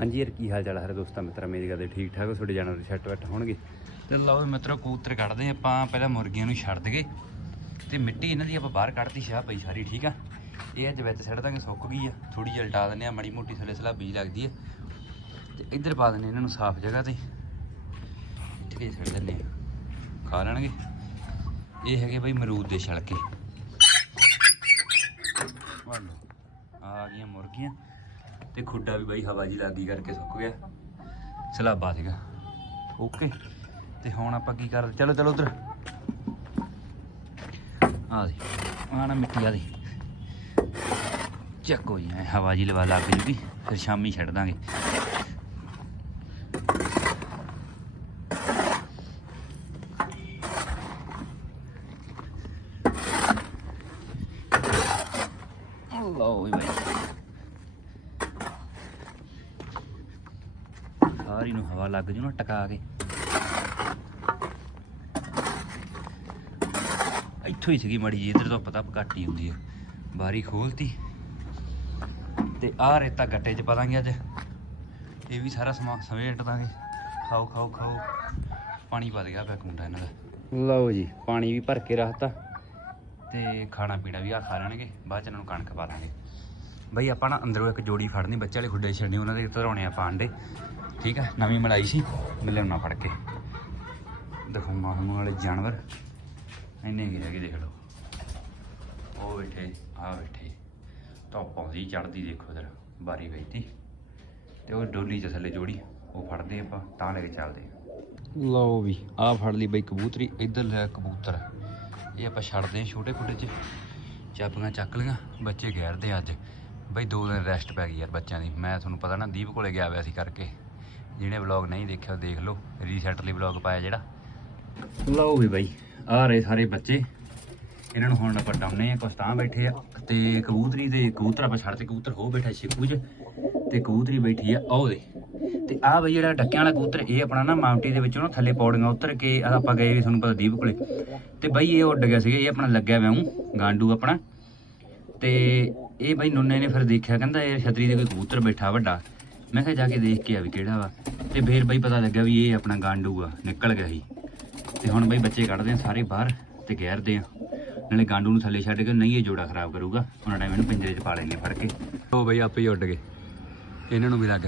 ਹਾਂਜੀ ਯਾਰ, ਕੀ ਹਾਲ ਚਾਲ ਹੈ ਦੋਸਤਾਂ, ਮਿੱਤਰਾਂ ਮੇਰੀ ਗੱਲ ਠੀਕ ਠਾਕ ਹੋ, ਤੁਹਾਡੇ ਜਾਨਵਰ ਸੈੱਟ ਵੈਟ ਹੋਣਗੇ। ਤੇ ਲਓ ਵੀ ਮਿੱਤਰੋ, ਕਬੂਤਰ ਕੱਢਦੇ ਆਪਾਂ, ਪਹਿਲਾਂ ਮੁਰਗੀਆਂ ਨੂੰ ਛੱਡ ਦਗੇ ਤੇ ਮਿੱਟੀ ਇਹਨਾਂ ਦੀ ਆਪਾਂ ਬਾਹਰ ਕੱਢਤੀ ਸ਼ਾਹ ਪਈ ਸਾਰੀ, ਠੀਕ ਆ। ਇਹ ਅੱਜ ਵਿੱਚ ਛੱਡ ਦਾਂਗੇ, ਸੁੱਕ ਗਈ ਆ। ਥੋੜੀ ਜਿਹੀ ਉਲਟਾ ਦਿੰਦੇ ਆ ਮੜੀ ਮੋਟੀ ਥੱਲੇ ਸਲਾਬੀ ਲੱਗਦੀ ਆ। ਤੇ ਇੱਧਰ ਪਾ ਦਿੰਦੇ ਇਹਨਾਂ ਨੂੰ ਸਾਫ਼ ਜਗ੍ਹਾ ਤੇ। ਠੀਕ ਹੈ ਛੱਡ ਦਿੰਦੇ ਆ ਖਾ ਲੈਣਗੇ। ਇਹ ਹੈਗੇ ਬਈ ਮਰੂਦ ਦੇ ਛਲਕੇ। ਆ ਗਈਆਂ ਮੁਰਗੀਆਂ। ਤੇ ਖੁੱਡਾ ਵੀ ਬਾਈ ਹਵਾ ਜੀ ਲੱਗੀ ਕਰਕੇ ਸੁੱਕ ਗਿਆ। ਸਲਾਬਾ ਸੀਗਾ। ਓਕੇ। ਤੇ ਹੁਣ ਆਪਾਂ ਕੀ ਕਰਦੇ? ਚਲੋ ਚਲੋ ਉਧਰ। ਆ ਦੀ ਆ ਨਾ ਮਿੱਟੀ ਆ ਦੀ ਚੱਕੋ ਜੀ ਐਂ ਹਵਾ ਜੀ ਲਵਾ ਲੱਗ ਜੂਗੀ, ਫਿਰ ਸ਼ਾਮੀ ਛੱਡ ਦਾਂਗੇ ਲਓ ਵੀ ਬਾਈ ਸਾਰੀ ਨੂੰ ਹਵਾ ਲੱਗ ਜੂ ਨਾ ਟਕਾ ਕੇ ਇੱਥੋਂ ਹੀ ਸੀਗੀ ਮੜੀ ਜੀ ਇਧਰ ਤੋਂ ਪਤਾ ਘੱਟ ਹੀ ਹੁੰਦੀ ਹੈ ਬਾਰੀ ਖੋਲਤੀ। ਤੇ ਆਹ ਰੇਤਾ ਗੱਟੇ 'ਚ ਪਾ ਦਾਂਗੇ ਅੱਜ। ਇਹ ਵੀ ਸਾਰਾ ਸਮਾਨ ਸਮੇਟ ਦਾਂਗੇ ਖਾਓ ਖਾਓ ਖਾਓ। ਪਾਣੀ ਪਾ ਦੇਗਾ ਪਿਆ ਕੁੰਡਾ ਇਹਨਾਂ ਦਾ। ਲਓ ਜੀ ਪਾਣੀ ਵੀ ਭਰ ਕੇ ਰੱਖਤਾ। ਤੇ ਖਾਣਾ ਪੀਣਾ ਵੀ ਆ ਖਾ ਲੈਣਗੇ। ਬਾਅਦ ਚ ਇਹਨਾਂ ਨੂੰ ਕਣਕ ਪਾ ਦਾਂਗੇ। ਬਈ ਆਪਾਂ ਨਾ ਅੰਦਰੋਂ ਇੱਕ ਜੋੜੀ ਫੜਨੀ ਬੱਚੇ ਵਾਲੇ ਖੁੱਡੇ ਛੱਡਣੀ ਉਹਨਾਂ ਦੇ ਧਰਾਉਣੇ ਆ ਪਾਂਡੇ ਠੀਕ ਹੈ, ਨਵੀਂ ਮਲਾਈ ਸੀ ਮਿਲੇ ਨਾ ਫੜ ਕੇ। ਦਿਖਾਉਂਗਾ ਹੁਣ ਵਾਲੇ ਜਾਨਵਰ, ਇੰਨੇ ਕੀ ਰਹਿ ਗਏ ਦੇਖ ਲਓ। ਉਹ ਬੈਠੇ ਆ ਬੈਠੇ। ਧੁੱਪ ਆਉਂਦੀ ਚੜਦੀ ਦੇਖੋ ਜਰਾ ਬਾਰੀ ਬੈਠੀ ਤੇ। ਉਹ ਡੋਲੀ ਚ ਥੱਲੇ ਜੋੜੀ, ਉਹ ਫੜਦੇ ਆਪਾਂ, ਤਾਂ ਲੈ ਕੇ ਚੱਲਦੇ ਲਓ ਵੀ ਆ ਫੜ ਲਈ ਬਈ ਕਬੂਤਰੀ, ਇੱਧਰ ਲੈ ਕਬੂਤਰ। ਇਹ ਆਪਾਂ ਛੱਡਦੇ ਹਾਂ ਛੋਟੇ ਖੁੱਡੇ 'ਚ। ਚਾਬੀਆਂ ਚੱਕ ਲਈਆਂ, ਬੱਚੇ ਗੈਰਦੇ ਅੱਜ। ਬਈ ਦੋ ਦਿਨ ਰੈਸਟ ਪੈ ਗਈ ਯਾਰ ਬੱਚਿਆਂ ਦੀ। ਮੈਂ ਤੁਹਾਨੂੰ ਪਤਾ ਨਾ, ਦੀਪ ਕੋਲੇ ਗਿਆ ਹੋਇਆ ਸੀ ਕਰਕੇ। ਜਿਹੜੇ ਵਲੌਗ ਨਹੀਂ ਦੇਖਿਆ ਉਹ ਦੇਖ ਲਓ। ਰੀਸੈਂਟਲੀ ਵਲੌਗ ਪਾਇਆ ਜਿਹੜਾ। ਲਓ ਵੀ ਬਾਈ, ਆ ਰਹੇ ਸਾਰੇ ਬੱਚੇ। ਇਹਨਾਂ ਨੂੰ ਹੁਣ ਆਪਾਂ ਡਾਉਨੇ ਆ ਕੁਛ ਤਾਂ ਬੈਠੇ ਆ। ਤੇ ਕਬੂਤਰੀ ਦੇ ਕਬੂਤਰ ਆਪਾਂ ਛੱਡ ਤੇ ਕਬੂਤਰ ਹੋ ਬੈਠਾ ਸ਼ਿਕੂ 'ਚ। ਤੇ ਕਬੂਤਰੀ ਬੈਠੀ ਆ ਉਹ ਦੇ। ਤੇ ਆ ਬਈ ਜਿਹੜਾ ਡੱਕਿਆਂ ਵਾਲਾ ਕਬੂਤਰ, ਇਹ ਆਪਣਾ ਨਾ ਮਾਉਂਟੀ ਦੇ ਵਿੱਚੋਂ ਨਾ ਥੱਲੇ ਪੌੜੀਆਂ ਉਤਰ ਕੇ ਆਪਾਂ ਗਏ ਵੀ ਤੁਹਾਨੂੰ ਪਤਾ ਦੀਪ ਕੋਲੇ। ਤੇ ਬਈ ਇਹ ਉੱਡ ਗਿਆ ਸੀਗਾ, ਇਹ ਆਪਣਾ ਲੱਗਿਆ ਵਿਆਹ, ਗਾਂਡੂ ਆਪਣਾ। ਤੇ ਇਹ ਬਈ ਨੁੰਨੇ ਨੇ ਫਿਰ ਦੇਖਿਆ, ਕਹਿੰਦਾ ਇਹ ਛਤਰੀ ਦੇ ਕੋਈ ਕਬੂਤਰ ਬੈਠਾ ਵੱਡਾ। ਮੈਂ ਕਿਹਾ ਜਾ ਕੇ ਦੇਖ ਕੇ ਆ ਵੀ ਕਿਹੜਾ ਵਾ। ਤੇ ਫੇਰ ਬਈ ਪਤਾ ਲੱਗਾ ਵੀ ਇਹ ਆਪਣਾ ਗਾਂਡੂ ਆ, ਨਿਕਲ ਗਿਆ ਸੀ। ਤੇ ਹੁਣ ਬਈ ਬੱਚੇ ਕੱਢਦੇ ਆ ਸਾਰੇ ਬਾਹਰ ਤੇ ਗਹਿਰਦੇ ਆ। ਨਾਲੇ ਗਾਂਡੂ ਨੂੰ ਥੱਲੇ ਛੱਡ ਕੇ ਨਹੀਂ ਇਹ ਜੋੜਾ ਖਰਾਬ ਕਰੂਗਾ। ਉਹਨਾਂ ਟਾਈਮ ਇਹਨੂੰ ਪਿੰਜਰੇ 'ਚ ਪਾ ਲੈਣੇ ਫੜ ਕੇ। ਉਹ ਬਈ ਆਪੇ ਹੀ ਉੱਡ ਗਏ। ਇਹਨਾਂ ਨੂੰ ਵੀ ਲੱਗ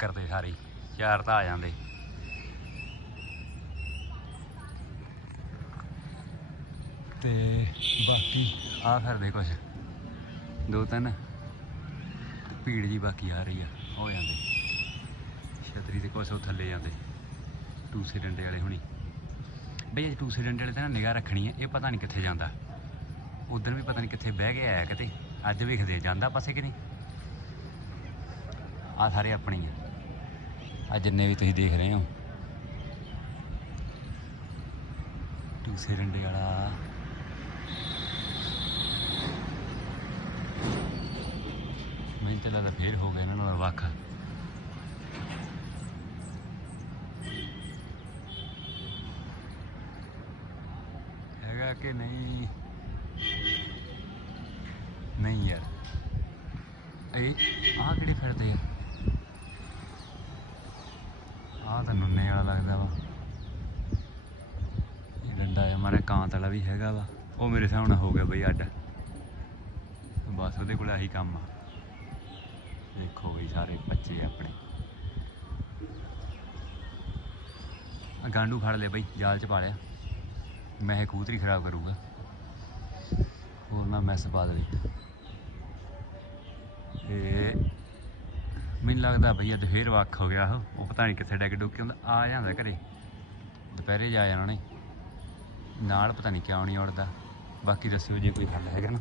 ਗਿਆ ਆ ਲੋ ਚਾਰ ਤਾਂ ਆ ਜਾਂਦੇ। ਤੇ ਬਾਕੀ ਆ ਫਿਰਦੇ ਕੁਛ। ਦੋ ਤਿੰਨ। ਭੀੜ ਜੀ ਬਾਕੀ ਆ ਰਹੀ ਆ, ਹੋ ਜਾਂਦੇ। ਛਤਰੀ ਤੇ ਕੁਛ ਉਹ ਥੱਲੇ ਜਾਂਦੇ, ਟੂਸੇ ਡੰਡੇ ਵਾਲੇ ਹੁਣੀ। ਬਈ ਇਹ ਟੂਸੇ ਡੰਡੇ ਵਾਲੇ ਤਾਂ ਨਿਗਾਹ ਰੱਖਣੀ ਹੈ ਇਹ ਪਤਾ ਨਹੀਂ ਕਿੱਥੇ ਜਾਂਦਾ। ਉਧਰ ਵੀ ਪਤਾ ਨਹੀਂ ਕਿੱਥੇ ਬਹਿ ਗਿਆ ਆਇਆ ਕਿਤੇ, ਅੱਜ ਵੇਖਦੇ ਜਾਂਦਾ ਪਾਸੇ ਕਿ ਨਹੀਂ? ਆ ਸਾਰੇ ਆਪਣੇ ਹੀ ਆ। ਆ ਜਿੰਨੇ ਵੀ ਤੁਸੀਂ ਦੇਖ ਰਹੇ ਹੋ। ਟੂਸੇ ਰੰਡੇ ਵਾਲਾ। ਮੈਨੂੰ ਤਾਂ ਲੱਗਦਾ ਫੇਰ ਹੋ ਗਿਆ ਇਹਨਾਂ ਨਾਲ ਵੱਖ। ਹੈਗਾ ਕਿ ਨਹੀਂ? ਨਹੀਂ ਯਾਰ। ਇਹ ਆਹ ਕਿਹੜੀ ਫਿਰਦੇ ਆ ਆਹ ਤਾਂ ਨੁੰਨੇ ਵਾਲਾ ਲੱਗਦਾ ਵਾ। ਇਹ ਡੰਡਾ ਆ ਮਾਰੇ ਕਾਂਤ ਵਾਲਾ ਵੀ ਹੈਗਾ ਵਾ। ਉਹ ਮੇਰੇ ਹਿਸਾਬ ਨਾਲ ਹੋ ਗਿਆ ਬਈ ਅੱਡ। ਬਸ ਉਹਦੇ ਕੋਲ ਆਹੀ ਕੰਮ ਆ। ਦੇਖੋ ਵੀ ਸਾਰੇ ਬੱਚੇ ਆਪਣੇ। ਆ ਗਾਂਡੂ ਫੜ ਲਿਆ ਬਈ, ਜਾਲ ਚ ਪਾ ਲਿਆ। ਮੈਂ ਇਹ ਕਬੂਤਰੀ ਖਰਾਬ ਕਰੂਗਾ। ਹੋਰ ਨਾ ਮੈਸ ਪਾ ਦੇਣੀ। ਇਹ ਮੈਨੂੰ ਲੱਗਦਾ ਭਈ ਅੱਜ ਫੇਰ ਵੱਖ ਹੋ ਗਿਆ ਉਹ। ਪਤਾ ਨਹੀਂ ਕਿੱਥੇ ਡੈਗ ਡੁੱਕ ਕੇ ਹੁੰਦਾ ਆ ਜਾਂਦਾ ਘਰੇ। ਦੁਪਹਿਰੇ ਜਾ ਜਾਣਾ ਨੇ ਨਾਲ ਪਤਾ ਨਹੀਂ ਕਿਉਂ ਨਹੀਂ ਉੜਦਾ। ਬਾਕੀ ਦੱਸਿਓ ਜੇ ਕੋਈ ਹੱਲ ਹੈਗਾ ਨਾ।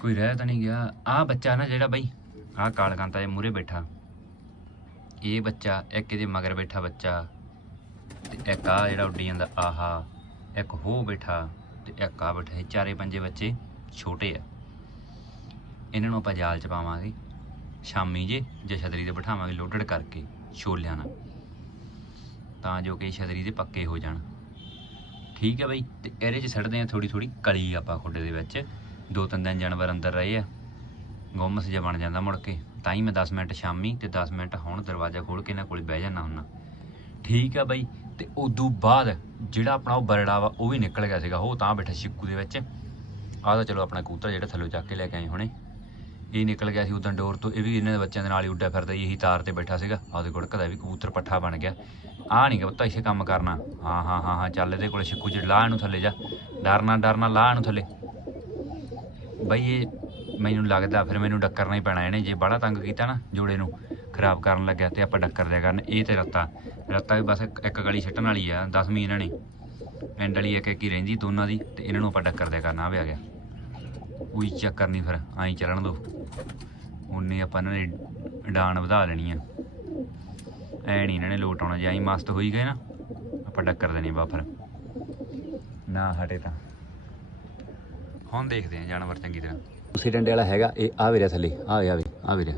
ਕੋਈ ਰਹਿ ਤਾਂ ਨਹੀਂ ਗਿਆ। ਆ ਬੱਚਾ ਨਾ ਜਿਹੜਾ ਬਈ ਆ ਕਾਲਕਾਂਤਾ ਦੇ ਮੂਰੇ ਬੈਠਾ। ਇਹ ਬੱਚਾ, ਇੱਕ ਇਹਦੇ ਮਗਰ ਬੈਠਾ ਬੱਚਾ। ਤੇ ਇੱਕ ਆ ਜਿਹੜਾ ਉੱਡੀ ਜਾਂਦਾ, ਆਹਾ। ਇੱਕ ਹੋ ਬੈਠਾ ਤੇ ਇੱਕ ਆ ਬੈਠਾ। ਇਹ ਚਾਰੇ ਪੰਜੇ ਬੱਚੇ ਛੋਟੇ ਆ। ਇਹਨਾਂ ਨੂੰ ਆਪਾਂ ਜਾਲ ਚ ਪਾਵਾਂਗੇ। ਸ਼ਾਮੀ ਜੇ, ਜਾਂ ਛਤਰੀ ਤੇ ਬਿਠਾਵਾਂਗੇ ਲੋਡਡ ਕਰਕੇ ਛੋਲਿਆਂ ਨਾਲ। ਤਾਂ ਜੋ ਕਿ ਛਤਰੀ ਦੇ ਪੱਕੇ ਹੋ ਜਾਣ। ਠੀਕ ਹੈ ਬਈ, ਤੇ ਇਹਦੇ ਚ ਛੱਡਦੇ ਆ ਥੋੜੀ ਥੋੜੀ ਕਲੀ ਆਪਾਂ ਖੁੱਡੇ ਦੇ ਵਿੱਚ। ਦੋ ਤਿੰਨ ਦਿਨ ਜਾਨਵਰ ਅੰਦਰ ਰਹੇ ਆ। ਗੁੰਮਸ ਜਿਹਾ ਬਣ ਜਾਂਦਾ ਮੁੜ ਕੇ। ਤਾਂ ਹੀ ਮੈਂ 10 ਮਿੰਟ ਸ਼ਾਮੀ ਤੇ 10 ਮਿੰਟ ਹੁਣ ਦਰਵਾਜ਼ਾ ਖੋਲ ਕੇ ਇਹਨਾਂ ਕੋਲ ਬਹਿ ਜਾਣਾ ਹੁੰਨਾ। ਠੀਕ ਆ ਬਈ, ਤੇ ਉਦੋਂ ਬਾਅਦ ਜਿਹੜਾ ਆਪਣਾ ਉਹ ਬਰੜਾ ਵਾ, ਉਹ ਵੀ ਨਿਕਲ ਗਿਆ ਸੀਗਾ। ਉਹ ਤਾਂ ਬੈਠਾ ਸ਼ਿੱਕੂ ਦੇ ਵਿੱਚ। ਆਹ ਤਾਂ ਚਲੋ ਆਪਣਾ ਕਬੂਤਰ ਜਿਹੜਾ ਥੱਲੇ ਚੱਕ ਕੇ ਲੈ ਕੇ ਆਏ ਹੁਣੇ। ਇਹ ਨਿਕਲ ਗਿਆ ਸੀ ਉਦੋਂ ਡੋਰ ਤੋਂ, ਇਹ ਵੀ ਇਹਨਾਂ ਦੇ ਬੱਚਿਆਂ ਦੇ ਨਾਲ ਹੀ ਉੱਡਿਆ ਫਿਰਦਾ, ਇਹੀ ਤਾਰ ਤੇ ਬੈਠਾ ਸੀਗਾ। ਆਪਦੇ ਗੁੜਕਦਾ ਵੀ ਕਬੂਤਰ ਪੱਠਾ ਬਣ ਗਿਆ। ਆ ਨਹੀਂ ਪਤਾ ਇਸੇ ਕੰਮ ਕਰਨਾ। ਹਾਂ ਹਾਂ ਹਾਂ ਹਾਂ, ਚੱਲ ਇਹਦੇ ਕੋਲ ਛਿੱਕੂ ਚ ਲਾਹ ਇਹਨੂੰ ਥੱਲੇ ਜਾ। ਡਰਨਾ ਡਰਨਾ ਲਾਹ ਇਹਨੂੰ ਥੱਲੇ। ਬਈ ਇਹ ਮੈਨੂੰ ਲੱਗਦਾ, ਫਿਰ ਮੈਨੂੰ ਡੱਕਰਨਾ ਹੀ ਪੈਣਾ ਇਹਨੇ। ਜੇ ਬੜਾ ਤੰਗ ਕੀਤਾ ਨਾ ਜੋੜੇ ਨੂੰ, ਖਰਾਬ ਕਰਨ ਲੱਗਿਆ ਤੇ ਆਪਾਂ ਡੱਕਰ ਦਿਆ ਕਰਨ। ਇਹ ਤੇ ਰੱਤਾ। ਰੱਤਾ ਵੀ ਬਸ ਇੱਕ ਗਲੀ ਛੱਟਣ ਵਾਲੀ ਆ 10ਵੀਂ ਇਹਨਾਂ ਨੇ। ਐਂਡ ਵਾਲੀ ਇੱਕ ਇੱਕ ਹੀ ਰਹਿੰਦੀ, ਦੋਨਾਂ ਦੀ, ਤੇ ਇਹਨਾਂ ਨੂੰ ਆਪਾਂ ਡੱਕਰ ਦਿਆ ਕਰਨਾ ਆ ਆ ਗਿਆ। ਉਹੀ ਚੱਕਰ ਨਹੀਂ ਫਿਰ ਆਈ ਚੱਲਣ ਦੋ। ਉਨੇ ਆਪਾਂ ਇਹਨਾਂ ਨੇ ਡਾਣ ਵਧਾ ਲੈਣੀ ਆ। ਐ ਨਹੀਂ ਇਹਨਾਂ ਨੇ ਲੋਟ ਆਉਣਾ ਜੇ ਆਈ ਮਸਤ ਹੋਈ ਗਏ ਨਾ ਆਪਾਂ ਡੱਕਰ ਦੇਣੀ ਬਾ ਫਿਰ ਨਾ ਹਟੇ ਤਾਂ। ਹੁਣ ਦੇਖਦੇ ਆ ਜਾਨਵਰ ਚੰਗੀ ਤਰ੍ਹਾਂ। ਉਸੇ ਡੰਡੇ ਵਾਲਾ ਹੈਗਾ ਇਹ ਆ ਵੀਰਿਆ ਥੱਲੇ ਆ ਵੇ ਆ ਵੇ ਆ ਵੀਰਿਆ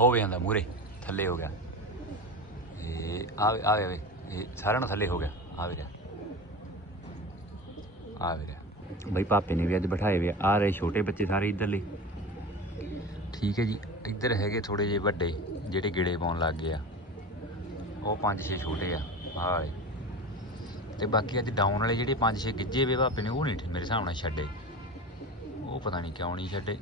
ਹੋ ਜਾਂਦਾ ਮੂਰੇ ਥੱਲੇ ਹੋ ਗਿਆ। ਇਹ ਆ ਵੇ ਆ ਵੇ ਇਹ ਸਾਰਿਆਂ ਨੂੰ ਥੱਲੇ ਹੋ ਗਿਆ ਆ ਵੀਰਿਆ ਆ ਵੀਰਿਆ ਬਈ ਪਾਪੇ ਨੇ ਵੀ ਅੱਜ ਬਿਠਾਏ ਵੇ ਆ। ਰਹੇ ਛੋਟੇ ਬੱਚੇ ਸਾਰੇ ਇੱਧਰਲੇ। ਠੀਕ ਹੈ ਜੀ ਇੱਧਰ ਹੈਗੇ ਥੋੜੇ ਜਿਹੇ ਵੱਡੇ ਜਿਹੜੇ ਗਿੜੇ ਪਾਉਣ ਲੱਗ ਗਏ ਆ। ਉਹ ਪੰਜ ਛੇ ਛੋਟੇ ਆ ਆਹ ਵਾਲੇ ਤੇ ਬਾਕੀ ਅੱਜ ਡਾਊਨ ਵਾਲੇ ਜਿਹੜੇ ਪੰਜ ਛੇ ਗਿੱਜੇ ਵੇ ਭਾਪੇ ਨੇ ਉਹ ਨਹੀਂ ਮੇਰੇ ਹਿਸਾਬ ਨਾਲ ਛੱਡੇ। ਉਹ ਪਤਾ ਨਹੀਂ ਕਿਉਂ ਨਹੀਂ ਛੱਡੇ।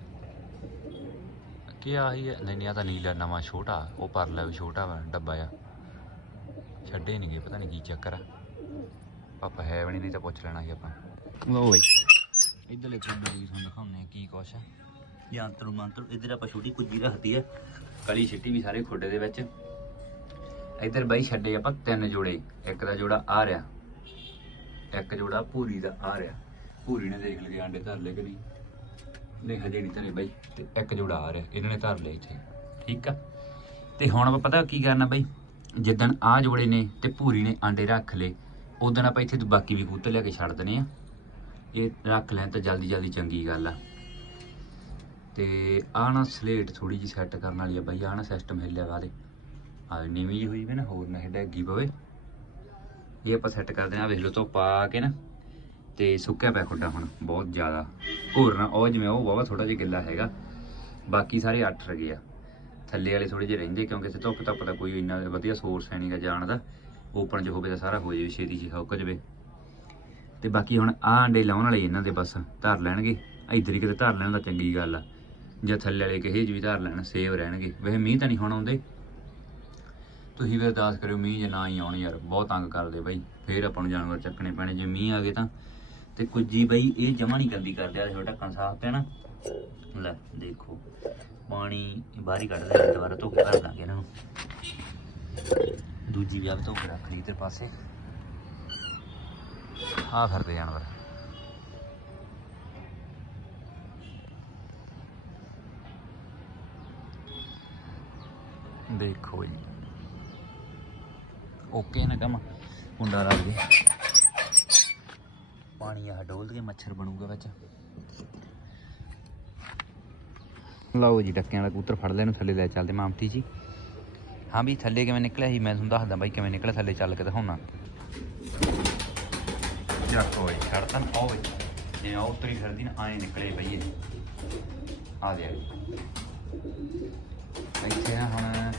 ਕੀ ਆਹੀ ਹੈ ਨਹੀਂ ਨਹੀਂ ਆ ਤਾਂ ਨੀਲਾ ਨਵਾਂ ਛੋਟਾ ਉਹ ਪਰਲਾ ਵੀ ਛੋਟਾ ਵਾ ਡੱਬਾ ਆ। ਛੱਡੇ ਨਹੀਂ ਗਏ ਪਤਾ ਨਹੀਂ ਕੀ ਚੱਕਰ ਆ। ਪਾਪਾ ਹੈ ਵੀ ਨਹੀਂ ਨਹੀਂ ਤਾਂ ਪੁੱਛ ਲੈਣਾ ਸੀ ਆਪਾਂ। ਲੋ ਬਈ। ਇੱਧਰਲੇ ਖੁੱਡੇ ਵੀ ਤੁਹਾਨੂੰ ਦਿਖਾਉਂਦੇ ਆ ਕੀ ਕੁਛ ਆ ਯੰਤਰ ਮੰਤਰ ਇੱਧਰ ਆਪਾਂ ਛੋਟੀ ਕੁੱਜੀ ਰੱਖਦੀ ਆ ਕਲੀ ਛਿੱਟੀ ਵੀ ਸਾਰੇ ਖੁੱਡੇ ਦੇ ਵਿੱਚ। ਇੱਧਰ ਬਾਈ ਛੱਡੇ ਆਪਾਂ ਤਿੰਨ ਜੋੜੇ ਇੱਕ ਦਾ ਜੋੜਾ ਆ ਰਿਹਾ ਇੱਕ ਜੋੜਾ ਪੂਰੀ ਦਾ ਆ ਰਿਹਾ। ਪੂਰੀ ਨੇ ਦੇਖ ਲਏ ਆਂਡੇ ਧਰ ਲਏ ਕਿ ਨਹੀਂ। ਨਹੀਂ ਹਜੇ ਨਹੀਂ ਧਰੇ ਬਾਈ ਤੇ ਇੱਕ ਜੋੜਾ ਆ ਰਿਹਾ ਇਹਨਾਂ ਨੇ ਧਰ ਲਿਆ ਇੱਥੇ। ਠੀਕ ਆ? ਤੇ ਹੁਣ ਆਪਾਂ ਪਤਾ ਕੀ ਕਰਨਾ ਬਾਈ? ਜਿੱਦਣ ਆ ਜੋੜੇ ਨੇ ਤੇ ਪੂਰੀ ਨੇ ਆਂਡੇ ਰੱਖ ਲਏ ਉਦੋਂ ਆਪਾਂ ਇੱਥੇ ਬਾਕੀ ਵੀ ਕਬੂਤਰ ਲਿਆ ਕੇ ਛੱਡ ਦਨੇ ਆ। ਇਹ ਰੱਖ ਲੈਣ ਤਾਂ ਜਲਦੀ ਜਲਦੀ ਚੰਗੀ ਗੱਲ ਆ। ਤੇ ਆਹ ਨਾ ਸਲੇਟ ਥੋੜੀ ਜੀ ਸੈੱਟ ਕਰਨ ਵਾਲੀ ਆ ਬਾਈ, ਆਹ ਨਾ ਸਿਸਟਮ ਹਿੱਲਿਆ ਵਾ ਦੇ ਆ ਨੀਵੀਂ ਜਿਹੀ ਹੋਈ ਵੀ ਨਾ, ਹੋਰ ਨਾ ਅੱਗੀ ਪਵੇ। ਇਹ ਆਪਾਂ ਸੈੱਟ ਕਰਦੇ ਹਾਂ ਆਹ ਵੇਖ ਲਓ ਤੋਂ ਪਾ ਕੇ ਨਾ। ਤੇ ਸੁੱਕਿਆ ਪਿਆ ਖੁੱਡਾ ਹੁਣ, ਬਹੁਤ ਜ਼ਿਆਦਾ। ਹੋਰ ਨਾ, ਉਹ ਜਿਵੇਂ ਉਹ ਬਾਬਾ ਥੋੜਾ ਜਿਹਾ ਗਿੱਲਾ ਹੈਗਾ। ਬਾਕੀ ਸਾਰੇ ਅੱਠ ਰਗੇ ਆ। ਥੱਲੇ ਵਾਲੇ ਥੋੜੇ ਜਿਹੇ ਰਹਿੰਦੇ ਕਿਉਂਕਿ ਇੱਥੇ ਧੁੱਪ ਧੱਪ ਦਾ ਕੋਈ ਇੰਨਾ ਵਧੀਆ ਸੋਰਸ ਹੈ ਨਹੀਂਗਾ ਜਾਣ ਦਾ। ਓਪਨ 'ਚ ਹੋਵੇ ਤਾਂ ਸਾਰਾ ਹੋ ਜਾਵੇ, ਛੇਤੀ ਜੀ ਹੁੱਕ ਜਾਵੇ। ਤੇ ਬਾਕੀ ਹੁਣ ਆਹ ਅੰਡੇ ਲਾਉਣ ਵਾਲੇ ਇਹਨਾਂ ਦੇ ਬਸ, ਧਰ ਲੈਣਗੇ। ਇੱਧਰ ਹੀ ਕਿਤੇ ਧਰ ਲੈਣ ਦਾ ਚੰਗੀ ਗੱਲ ਆ। ਜਾਂ ਥੱਲੇ ਵਾਲੇ ਕਹੇ ਜੀ ਵੀ ਧਰ ਲੈਣ, ਸੇਵ ਰਹਿਣਗੇ। ਵੈਸੇ ਮੀਂਹ ਤਾਂ ਨਹੀਂ ਹੁਣ ਆਉਂਦੇ। ਤੁਸੀਂ ਵੀ ਅਰਦਾਸ ਕਰਿਓ, ਮੀਂਹ ਜੇ ਨਾ ਹੀ ਆਉਣ ਯਾਰ, ਬਹੁਤ ਤੰਗ ਕਰਦੇ ਬਾਈ। ਫੇਰ ਆਪਾਂ ਨੂੰ ਜਾਨਵਰ ਚੱਕਣੇ ਪੈਣੇ, ਜੇ ਮੀਂਹ ਆ ਗਏ ਤਾਂ। ਤੇ ਕੁੱਜੀ ਬਾਈ, ਇਹ ਜਮਾ ਨਹੀਂ ਗੰਦੀ ਕਰਦੇ ਆ ਛੋਟਾ ਢੱਕਣ ਸਾਫ਼ ਤੇ ਨਾ। ਲੈ, ਦੇਖੋ। ਪਾਣੀ ਬਾਹਰ ਹੀ ਕੱਢ ਦੇ ਦੁਬਾਰਾ ਧੋ ਕੇ ਭਰ ਦਾਂਗੇ ਇਹਨਾਂ ਨੂੰ। ਦੂਜੀ ਵੀ ਆਪ ਧੋ ਕੇ ਰੱਖ ਲਈ ਤੇ ਪਾਸੇ। ਆ ਫਿਰਦੇ ਜਾਨਵਰ। ਦੇਖੋ ਜੀ। ਓਕੇ ਨਾ ਕੰਮ ਕੁੰਡਾ ਲਾ ਦੇ। ਪਾਣੀ ਆ, ਡੋਲ ਕੇ ਮੱਛਰ ਬਣੂਗਾ ਵਿੱਚ। ਲਓ ਜੀ, ਡੱਕਿਆਂ ਦਾ ਕੂਤਰ ਫੜ ਲੈ ਥੱਲੇ ਲੈ ਚੱਲਦੇ, ਮਾਮਤੀ ਜੀ। ਹਾਂ ਵੀ ਥੱਲੇ ਕਿਵੇਂ ਨਿਕਲਿਆ ਸੀ ਮੈਂ ਤੁਹਾਨੂੰ ਦੱਸਦਾ ਬਾਈ ਕਿਵੇਂ ਨਿਕਲਿਆ ਥੱਲੇ ਚੱਲ ਕੇ ਦਿਖਾਉਣਾ ਚੱਕੋ ਜੀ ਛੜਤਨ ਓਏ ਜੇ ਉਹ ਉਤਰੀ ਫਿਰਦੀ ਨਾ ਆਏ ਨਿਕਲੇ ਬਈ ਇਹ ਆ ਦੇ ਇੱਥੇ ਨਾ ਹੁਣ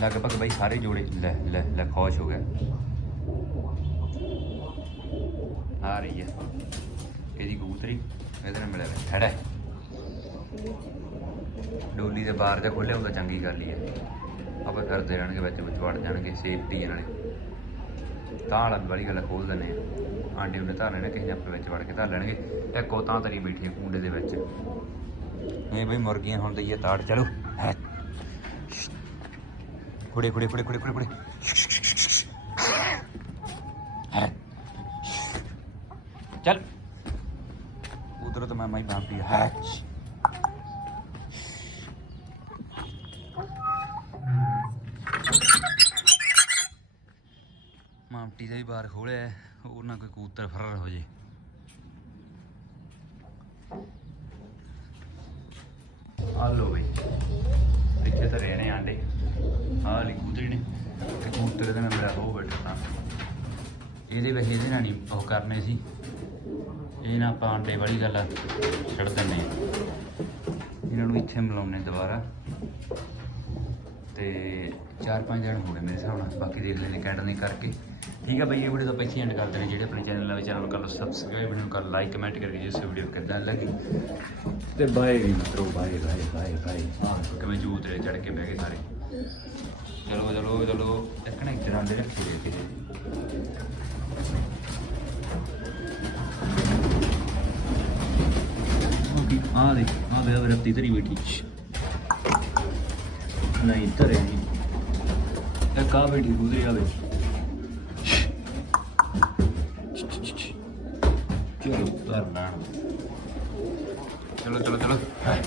ਲਗਭਗ ਬਈ ਸਾਰੇ ਜੋੜੇ ਲੈ ਲੈ ਲੈ ਖੁਸ਼ ਹੋ ਗਿਆ ਆ ਰਹੀ ਹੈ ਇਹਦੀ ਕਬੂਤਰੀ ਇਹਦੇ ਨਾਲ ਮਿਲਿਆ ਹੋਇਆ ਖੜਾ ਹੈ ਡੋਲੀ ਦੇ ਬਾਹਰ ਤੇ ਖੋਲਿਆ ਉਹਦਾ ਚੰਗੀ ਗੱਲ ਹੀ ਹੈ। ਆਪੇ ਫਿਰਦੇ ਰਹਿਣਗੇ, ਵਿੱਚ ਵਿੱਚ ਵੜ ਜਾਣਗੇ ਸੇਫਟੀ ਨਾਲੇ। ਤਾਂ ਵਾਲਾ ਵੀ ਗੱਲ ਖੋਲ ਦਿੰਦੇ ਆ ਆਂਡੇ ਉਹਨੇ ਧਰ ਲੈਣੇ, ਕਿਸੇ ਨੇ ਆਪਣੇ ਵਿੱਚ ਵੜ ਕੇ ਧਰ ਲੈਣਗੇ। ਇੱਕ ਉਹ ਤਾਂ ਤਰੀ ਬੈਠੀ ਕੁੰਡੇ ਦੇ ਵਿੱਚ। ਇਹ ਬਈ ਮੁਰਗੀਆਂ ਹੁਣ ਦਈਏ ਤਾੜ, ਚਲੋ। ਕੁੜੇ ਕੁੜੇ ਕੁੜੇ ਕੁੜੇ ਕੁੜੇ ਕੁੜੇ ਚੱਲ। ਉਧਰ ਤਾਂ ਮੈਂ ਮਾਈ ਬਾਪੀ ਹੈ ਮਾਮਟੀ ਪੱਟੀ ਦਾ ਵੀ ਬਾਹਰ ਖੋਲਿਆ ਹੈ, ਉਹ ਨਾ ਕੋਈ ਕੂਤਰ ਫਰਰ ਹੋ ਜੇ। ਆ ਲੋ ਬਈ ਇੱਥੇ ਤਾਂ ਰਹੇ ਨੇ ਆਂਡੇ। ਆਹ ਲਈ ਕਬੂਤਰੀ ਨੇ ਤੇ ਕਬੂਤਰ ਇਹਦੇ ਮੈਂ ਮੇਰਾ ਰੋ ਬੈਠਾ ਇਹਦੇ ਵਿੱਚ ਇਹਦੇ ਨਾਲ ਨਹੀਂ ਉਹ ਕਰਨੇ ਸੀ। ਇਹ ਨਾ ਆਪਾਂ ਆਂਡੇ ਵਾਲੀ ਗੱਲ ਛੱਡ ਦਿੰਦੇ ਹਾਂ ਇਹਨਾਂ ਨੂੰ ਇੱਥੇ ਮਿਲਾਉਣੇ ਦੁਬਾਰਾ। ਤੇ ਚਾਰ ਪੰਜ ਜਣ ਹੋ ਗਏ ਮੇਰੇ ਹਿਸਾਬ ਨਾਲ ਬਾਕੀ ਦੇਖ ਲੈਣੇ ਕੈਂਡ ਨਹੀਂ ਕਰਕੇ। ਠੀਕ ਹੈ ਬਈ ਇਹ ਵੀਡੀਓ ਤਾਂ ਪਹਿਲਾਂ ਐਂਡ ਕਰ ਦੇਣੀ ਜਿਹੜੇ ਆਪਣੇ ਚੈਨਲ ਨਾਲ ਚੈਨਲ ਨੂੰ ਕਰ ਲਓ ਸਬਸਕ੍ਰਾਈਬ ਵੀਡੀਓ ਨੂੰ ਕਰ ਲਾਈਕ ਕਮੈਂਟ ਕਰਕੇ ਜਿਸ ਵੀਡੀਓ ਕਿੱਦਾਂ ਲੱਗੀ। ਤੇ ਬਾਏ ਵੀ ਮਿੱਤਰੋ ਬਾਏ ਬਾਏ ਬਾਏ ਬਾਏ। ਆਹ ਕਿਵੇਂ ਜੂਤ ਰੇ ਚੜ ਕੇ ਬਹਿ ਗਏ ਸਾਰੇ। ਚਲੋ ਚਲੋ ਚਲੋ ਇੱਕ ਨਾ ਇੱਕ ਦੇ ਰੱਖੀ ਦੇ ਕੇ ਆ ਦੇ ਆ ਵੇ ਵੇ ਰੱਤੀ ਤੇਰੀ ਬੇਟੀ ਨਹੀਂ ਧਰੇ ਨਹੀਂ। ਇਹ ਕਾ ਬੈਠੀ ਗੁਜ਼ਰੀ ਆਵੇ 了走了走了走了。哎